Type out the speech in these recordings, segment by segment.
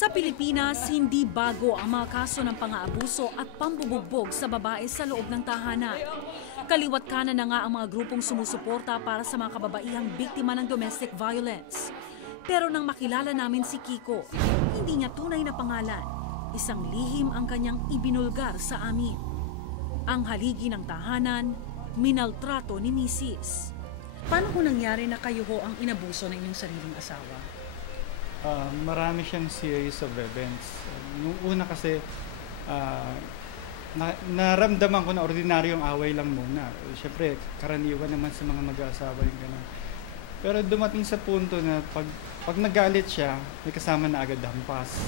Sa Pilipinas, hindi bago ang mga kaso ng pang-aabuso at pambubugbog sa babae sa loob ng tahanan. Kaliwat kanan na nga ang mga grupong sumusuporta para sa mga kababaihang biktima ng domestic violence. Pero nang makilala namin si Kiko, hindi niya tunay na pangalan. Isang lihim ang kanyang ibinulgar sa amin. Ang haligi ng tahanan, minaltrato ni Mrs. Paano ko nangyari na kayo ho ang inabuso ng inyong sariling asawa? Marami siyang series of events. Nung una kasi, naramdaman ko na ordinaryong away lang muna. Siyempre, karaniwan naman sa mga mag-aasawa yung gano'n. Pero dumating sa punto na pag nagalit siya, may kasama na agad hampas.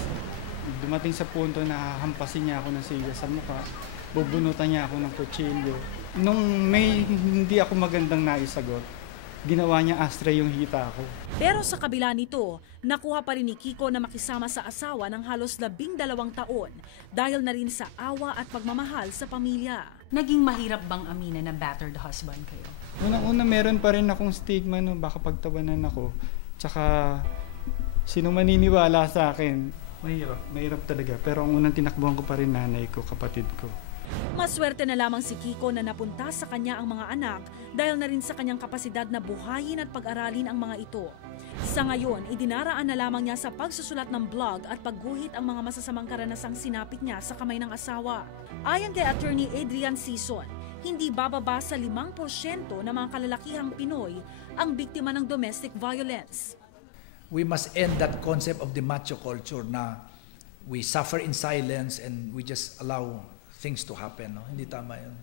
Dumating sa punto na hampasin niya ako ng siga sa mukha, bubunutan niya ako ng kutsilyo. Nung may hindi ako magandang naisagot, ginawa niya ashtray yung hita ko. Pero sa kabila nito, nakuha pa rin ni Kiko na makisama sa asawa ng halos 12 taon dahil na rin sa awa at pagmamahal sa pamilya. Naging mahirap bang aminin na battered husband kayo? Unang-una meron pa rin akong stigma no, baka pagtawanan ako. Tsaka sino maniniwala sa akin, mahirap talaga. Pero ang unang tinakbuhan ko pa rin nanay ko, kapatid ko. Maswerte na lamang si Kiko na napunta sa kanya ang mga anak dahil na rin sa kanyang kapasidad na buhayin at pag-aralin ang mga ito. Sa ngayon, idinaraan na lamang niya sa pagsusulat ng blog at pagguhit ang mga masasamang karanasang sinapit niya sa kamay ng asawa. Ayon kay Attorney Adrian Sison, hindi bababa sa 5% ng mga kalalakihang Pinoy ang biktima ng domestic violence. We must end that concept of the macho culture na we suffer in silence and we just allow things to happen. No? Hindi tama yun.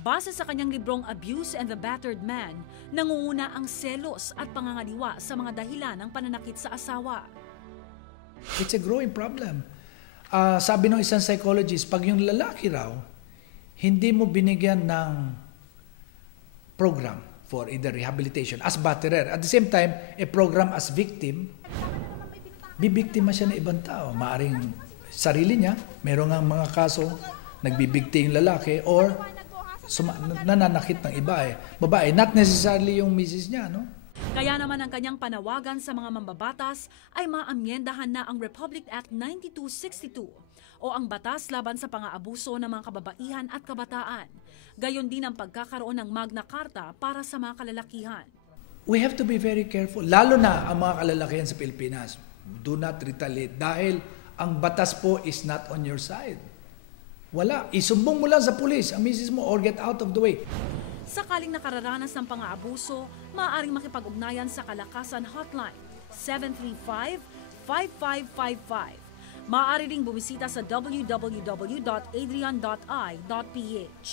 Base sa kanyang librong Abuse and the Battered Man, nangunguna ang selos at pangangaliwa sa mga dahilan ng pananakit sa asawa. It's a growing problem. Sabi ng isang psychologist, pag yung lalaki raw, hindi mo binigyan ng program for either rehabilitation as batterer, at the same time, a program as victim, bibiktima siya ng ibang tao. Maaring sarili niya, meron nga mga kaso, nagbibigti yung lalaki or nananakit ng babae. Not necessarily yung misis niya, no? Kaya naman ang kanyang panawagan sa mga mambabatas ay maamyendahan na ang Republic Act 9262 o ang batas laban sa pang-aabuso ng mga kababaihan at kabataan. Gayon din ang pagkakaroon ng Magna Carta para sa mga kalalakihan. We have to be very careful, lalo na ang mga kalalakihan sa Pilipinas. Do not retaliate dahil ang batas po is not on your side. Wala. Isumbong mo lang sa pulis, ang misis mo, or get out of the way. Sakaling nakararanas ng pang-aabuso, maaaring makipag-ugnayan sa Kalakasan Hotline 735-5555. Maaari ring bumisita sa www.adrian.i.ph.